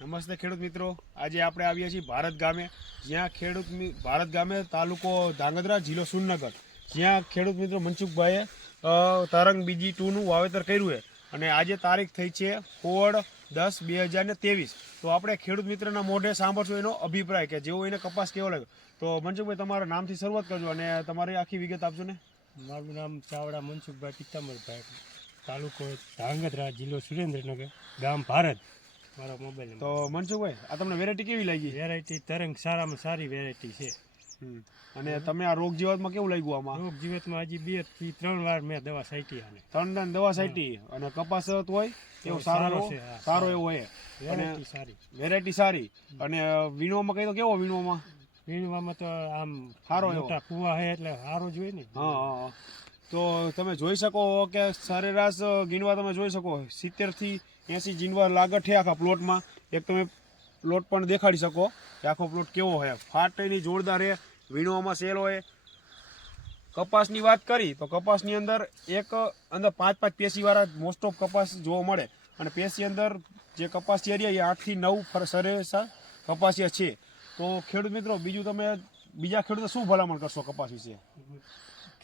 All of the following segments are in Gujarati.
નમસ્તે ખેડૂત મિત્રો. આજે આપણે આવ્યા છીએ ભારત ગામે. જ્યાં ખેડૂત ભારત ગામે તાલુકો ધાંગધ્રા જિલ્લો સુરનગર જ્યાં ખેડૂત મિત્રો મનસુખભાઈએ તરંગ બીજી ટુનું વાવેતર કર્યું છે. અને આજે તારીખ થઈ છે સોળ દસ બે હજાર ને ત્રેવીસ. તો આપણે ખેડૂત મિત્રના મોઢે સાંભળશું એનો અભિપ્રાય કે જેવો એને કપાસ કેવો લાગ્યો. તો મનસુખભાઈ, તમારા નામથી શરૂઆત કરજો અને તમારી આખી વિગત આપજો ને. મારું નામ ચાવડા મનસુખભાઈ પિત્તાંબરભાઈ તાલુકો ધાંગધ્રા જિલ્લો સુરેન્દ્રનગર, ગામ ભારત. મારો મોબાઈલ તો મનસુખભાઈ આ તમને વેરાયટી કેવી લાગી? વેરાયટી તરંગ સારામાં સારી વેરાયટી છે. અને તમે આ રોગ જીવાતમાં કેવું લાગ્યું આમાં? રોગ જીવાતમાં હજી બેથી ત્રણ વાર મેં દવા સાઈટી આને ત્રણ ત્રણ દવા સાઈટી અને કપાસ હોય એવો સારો સારો એવો છે, સારો એવો હોય વેરાયટી સારી. વેરાયટી સારી. અને વીણવામાં કઈ તો કેવો વિનોમાં? વીણવામાં તો આમ સારો એવો. કુવા છે એટલે સારો જ હોય ને. હા હા હા. તો તમે જોઈ શકો કે સરેરાશ ગીનવા તમે જોઈ શકો. સિત્તેરથી એસી જીનવા લાગત છે આખા પ્લોટમાં. એક તમે પ્લોટ પણ દેખાડી શકો કે આખો પ્લોટ કેવો હોય. ફાટેની જોરદાર છે વીણવામાં સેલ હોય. કપાસની વાત કરી, તો કપાસની અંદર એક અંદર પાંચ પાંચ પેશીવાળા મોસ્ટ ઓફ કપાસ જોવા મળે. અને પેશી અંદર જે કપાસી એરિયા એ આઠથી નવ સરેસા કપાસિયા છે. તો ખેડૂત મિત્રો, બીજું તમે બીજા ખેડૂતો શું ભલામણ કરશો કપાસ વિશે?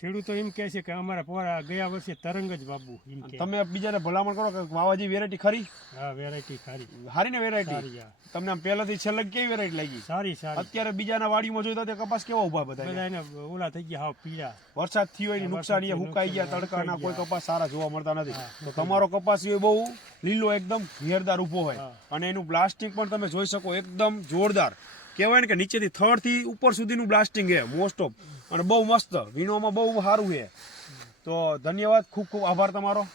ખેડૂતો એમ કહે છે કે અમારા પોરા ગયા વર્ષે તરંગ જ બાબુ તમે બીજાને ભલામણ કરો કે વાવાજી વેરાયટી ખરી? હા વેરાયટી ખરી. હારી ને વેરાયટી તમને આમ પહેલાથી છેલ્લે કેવી વેરાયટી લાગી? સારી સારી. અત્યારે બીજાના વાડીમાં જોઈ તો કપાસ કેવા ઊભા બધા એને ઓલા થઈ ગયા હાવ પીળા. વરસાદ થયો એની નુકસાન એ હુકાઈ ગયા તડકાના કોઈ કપાસ સારા જોવા મળતા નથી. તો તમારો કપાસ એ બહુ લીલો એકદમ ઘેરદાર ઊભો હોય. અને એનું પ્લાસ્ટિક પણ તમે જોઈ શકો એકદમ જોરદાર. કહેવાય ને કે નીચેથી થર્ડથી ઉપર સુધીનું બ્લાસ્ટિંગ છે મોસ્ટ ઓફ અને બહુ મસ્ત. વિનોમાં બહુ સારું છે. તો ધન્યવાદ, ખૂબ ખૂબ આભાર તમારો.